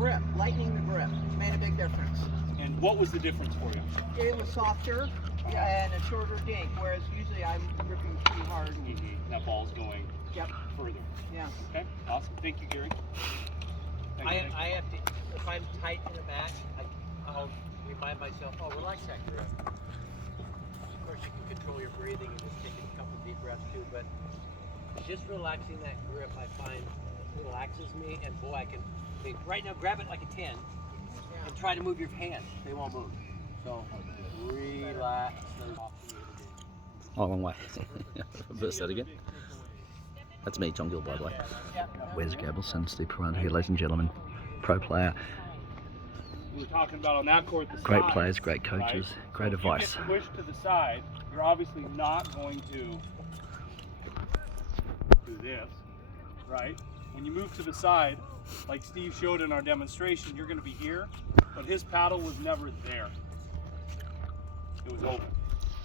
grip, lightening the grip. Made a big difference. And what was the difference for you? It was softer and a shorter dink, whereas usually I'm gripping pretty hard. And, That ball's going further. Yeah. Okay, awesome. Thank you, Gary. I have to, if I'm tight in the match, I'll remind myself, oh, relax that grip. Of course, you can control your breathing and just take a couple deep breaths too, but just relaxing that grip, I find, relaxes me, and boy, I mean, right now, grab it like a 10 and try to move your hands. They won't move. So, relax. Oh, wrong way. Reverse that again. That's me, John Gill, by the way. Where's Gabrielson? Steve Paranto here, ladies and gentlemen. Pro player. We were talking about on that court, the Great sides, players, great coaches, right? great advice. If you get pushed to the side, you're obviously not going to do this, right? When you move to the side, like Steve showed in our demonstration, you're going to be here, but his paddle was never there. It was open,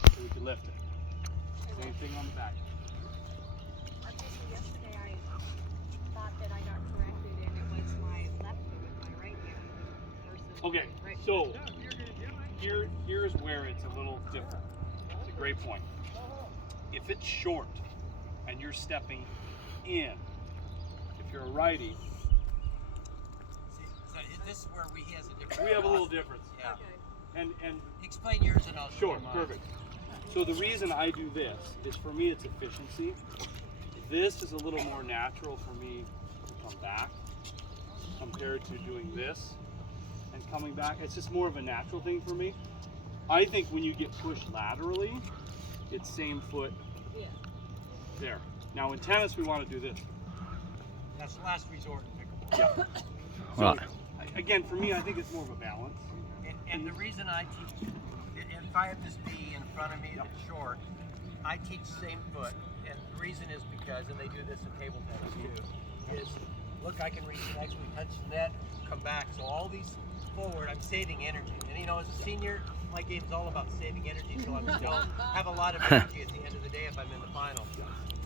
so we could lift it. Same thing on the back. Yesterday I thought that I got corrected and it was my left foot with my right hand versus Okay, right so here's where it's a little different. It's a great point. If it's short and you're stepping in, if you're a righty, So this is where he has a difference. we have a little difference. Yeah. And Explain yours and I'll sure, show mine. perfect. So the reason I do this is, for me, it's efficiency. This is a little more natural for me to come back compared to doing this and coming back. It's just more of a natural thing for me. I think when you get pushed laterally, it's same foot there. Now in tennis, we want to do this. That's last resort in pickleball. Yeah. So Right. again, for me, I think it's more of a balance. And the reason I teach, if I have this B in front of me that's short, I teach same foot. And the reason is because, and they do this in table tennis too, is look, I can reach next, we touch the net, come back. So all these forward, I'm saving energy. And you know, as a senior, my game's all about saving energy, so I don't have a lot of energy at the end of the day if I'm in the final.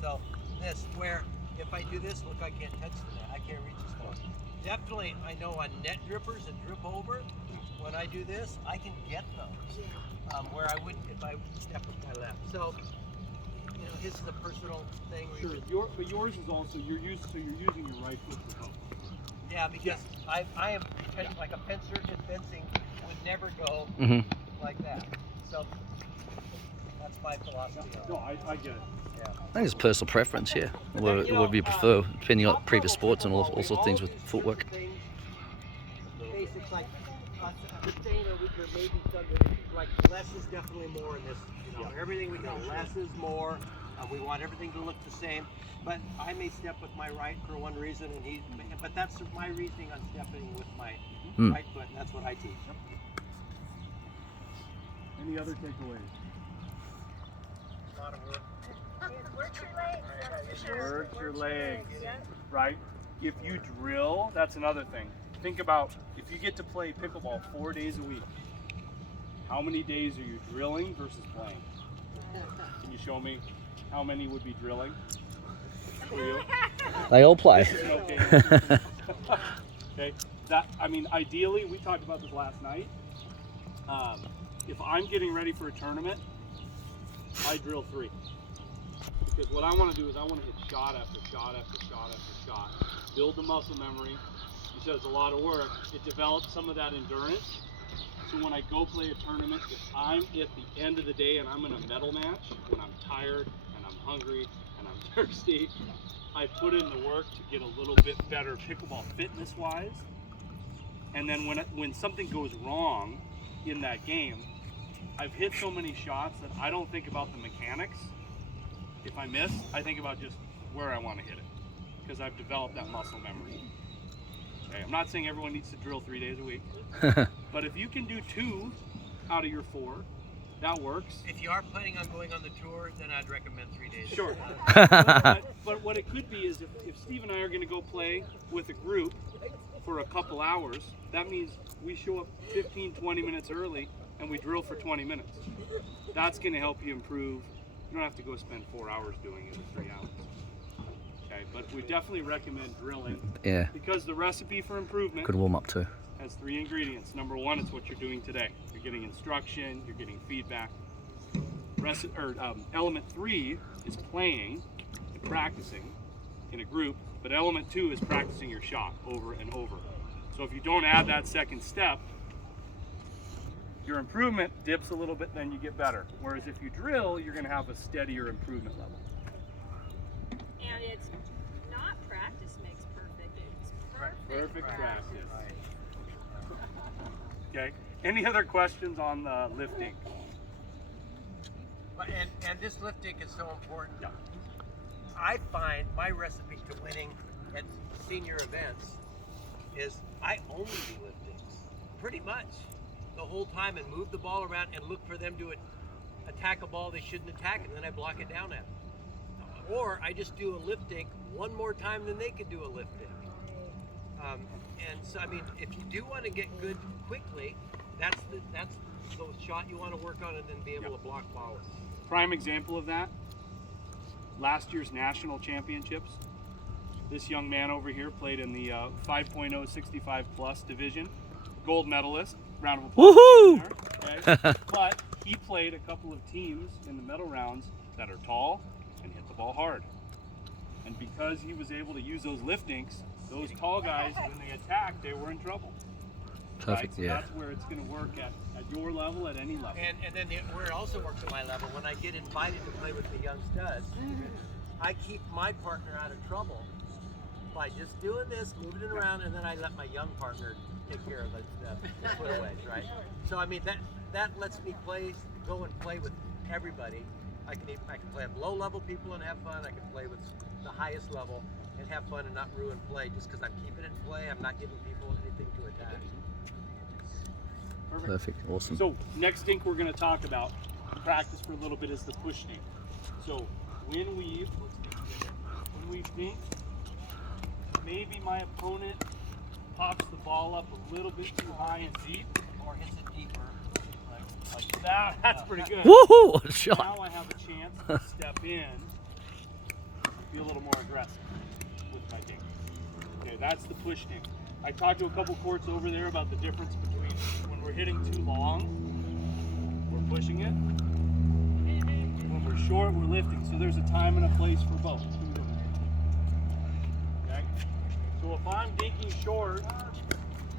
So this, where if I do this, look, I can't touch the net, I can't reach this ball. Definitely, I know on net drippers that drip over, when I do this, I can get those, where I wouldn't if I step with my left. So, you know, his is a personal thing. Where Sure. But yours is also you're using your right foot for both. yeah, because I am like a fencer in fencing would never go like that. So that's my philosophy. No, I get it. Yeah. I think it's personal preference, yeah. Whatever you prefer, depending on previous sports and all sorts of things with footwork. Basics like sustainer, we could maybe something like less is definitely more in this. You know, everything we do, less is more. We want everything to look the same. But I may step with my right for one reason, and but that's my reasoning on stepping with my right foot, and that's what I teach. Any other takeaways? A lot of work. Work your legs, that's for sure. Work your legs, right? If you drill, that's another thing. Think about if you get to play pickleball 4 days a week, how many days are you drilling versus playing? Can you show me how many would be drilling for you? They all play. Okay. Okay. Ideally, we talked about this last night. If I'm getting ready for a tournament, I drill 3. Because what I want to do is I want to hit shot after shot after shot after shot. Build the muscle memory. You said it's a lot of work. It develops some of that endurance. So when I go play a tournament, if I'm at the end of the day and I'm in a medal match, when I'm tired and I'm hungry and I'm thirsty, I put in the work to get a little bit better pickleball fitness wise. And then when something goes wrong in that game, I've hit so many shots that I don't think about the mechanics. If I miss, I think about just where I want to hit it, because I've developed that muscle memory. Okay, I'm not saying everyone needs to drill 3 days a week, but if you can do 2 out of your 4, that works. If you are planning on going on the tour, then I'd recommend 3 days. Sure. But what it could be is if Steve and I are going to go play with a group for a couple hours, that means we show up 15, 20 minutes early and we drill for 20 minutes. That's going to help you improve. You don't have to go spend 4 hours doing it or 3 hours. Okay? Okay, but we definitely recommend drilling Yeah, because the recipe for improvement good warm up too. has 3 ingredients. Number 1 is what you're doing today. You're getting instruction, you're getting feedback. Element 3 is playing and practicing in a group, but element 2 is practicing your shot over and over. So if you don't add that second step, your improvement dips a little bit, then you get better. Whereas if you drill, you're going to have a steadier improvement level. And it's not practice makes perfect. It's Perfect practice. Okay. Any other questions on the lifting? And this lifting is so important. Yeah. I find my recipe to winning at senior events is I only do liftings, pretty much, the whole time, and move the ball around and look for them to attack a ball they shouldn't attack, and then I block it down at them. Or I just do a lifting one more time than they could do a lifting. And so, I mean, if you do want to get good quickly, that's the shot you want to work on, and then be able to block balls. Prime example of that, last year's national championships. This young man over here played in the 5.0 65 plus division, gold medalist. Round of applause. Woohoo! There, okay? But he played a couple of teams in the medal rounds that are tall and hit the ball hard. And because he was able to use those liftings, those tall guys, when they attacked, they were in trouble. Perfect, Right? So yeah. that's where it's going to work at your level, at any level. And then where it also works at my level, when I get invited to play with the young studs, I keep my partner out of trouble by just doing this, moving it around, and then I let my young partner take care of the put-aways, right? So I mean that lets me go and play with everybody. I can play with low-level people and have fun. I can play with the highest level and have fun and not ruin play just because I'm keeping it in play. I'm not giving people anything to attack. Perfect, awesome. So next dink we're going to talk about, practice for a little bit, is the push dink. So when we think maybe my opponent pops the ball up a little bit too high and deep, Or hits it deeper. like that, that's pretty good. Woohoo! What a shot! Now I have a chance to step in, be a little more aggressive with my dink. Okay, that's the push dink. I talked to a couple courts over there about the difference between when we're hitting too long, we're pushing it. When we're short, we're lifting. So there's a time and a place for both. Okay? So if I'm dinking short,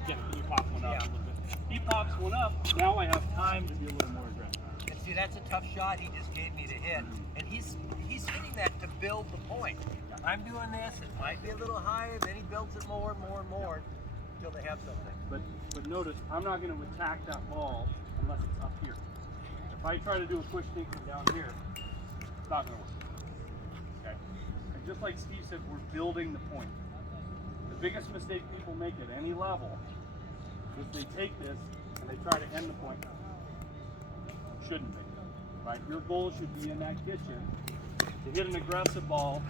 can you pop one up a little bit? He pops one up, now I have time to be a little more aggressive. And see, that's a tough shot he just gave me to hit. And he's hitting that to build the point. I'm doing this, it might be a little higher, then he builds it more and more and more until they have something. But notice, I'm not going to attack that ball unless it's up here. If I try to do a push dink from down here, it's not going to work. Okay? And just like Steve said, we're building the point. The biggest mistake people make at any level is they take this and they try to end the point. Shouldn't be. Right? Your goal should be in that kitchen to hit an aggressive ball,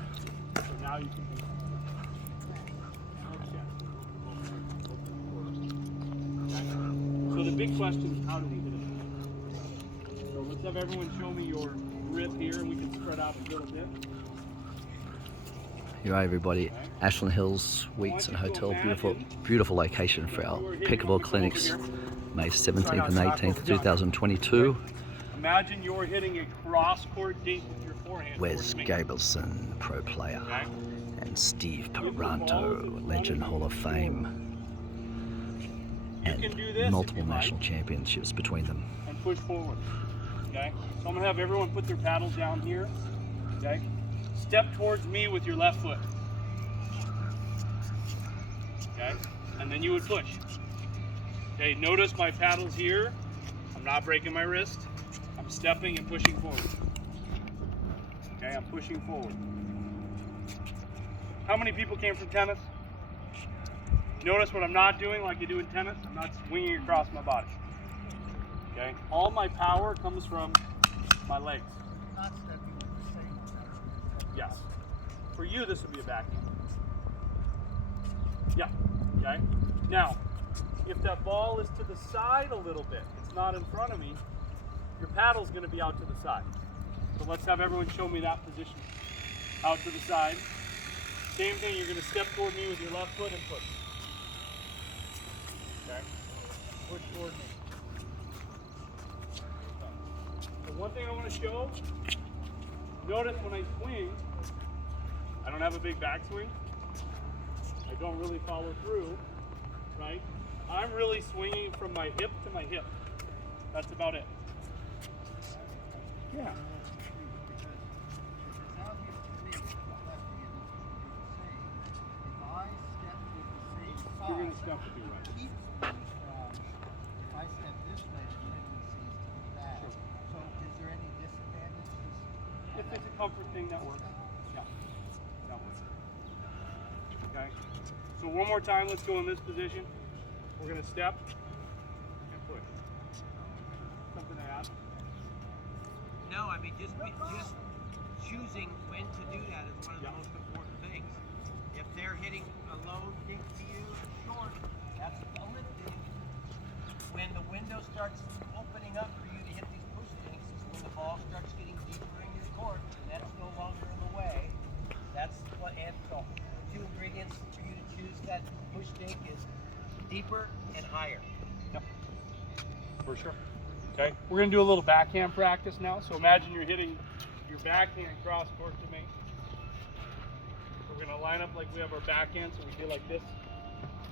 so now you can do So the big question is, how do we hit it? So let's have everyone show me your grip here, and we can spread out a little bit. Here are everybody, Ashland Hills Suites and Hotel, beautiful location for our pickleball clinics, May 17th and 18th, 2022. Imagine you're hitting a cross-court dink with your forehand. Where's Gabrielson, pro player, and Steve Paranto, Legend Hall of Fame, and multiple national championships between them. And push forward. Okay? So I'm going to have everyone put their paddles down here. Okay? Step towards me with your left foot. Okay? And then you would push. Okay, notice my paddles here. I'm not breaking my wrist. I'm stepping and pushing forward. Okay, I'm pushing forward. How many people came from tennis? Notice what I'm not doing like you do in tennis. I'm not swinging across my body. Okay, all my power comes from my legs. Not stepping with the same. Yes. For you, this would be a backhand. Yeah. Okay. Now, if that ball is to the side a little bit, it's not in front of me, your paddle's going to be out to the side. So let's have everyone show me that position. Out to the side. Same thing, you're gonna step toward me with your left foot and push. Okay? Push toward me. The one thing I want to show, notice when I swing, I don't have a big backswing. I don't really follow through, right? I'm really swinging from my hip to my hip. That's about it. Yeah. You're going to step to be right. If I step this way, the tendency is to be bad. So is there any disadvantages? If it's a comfort thing, that works. Yeah. That works. Okay. So one more time, let's go in this position. We're going to step and push. Something to add? No, I mean just choosing when to do that is one of the most important things. If they're hitting a low dink to you, short, that's a lip dink. When the window starts opening up for you to hit these push dinks is when the ball starts getting deeper in your court, and that's no longer in the way. That's what, and so the two ingredients for you to choose that push dink is deeper and higher. Yep. For sure. Okay. We're going to do a little backhand practice now. So imagine you're hitting your backhand cross court to me. We're going to line up like we have our backhand, so we do like this.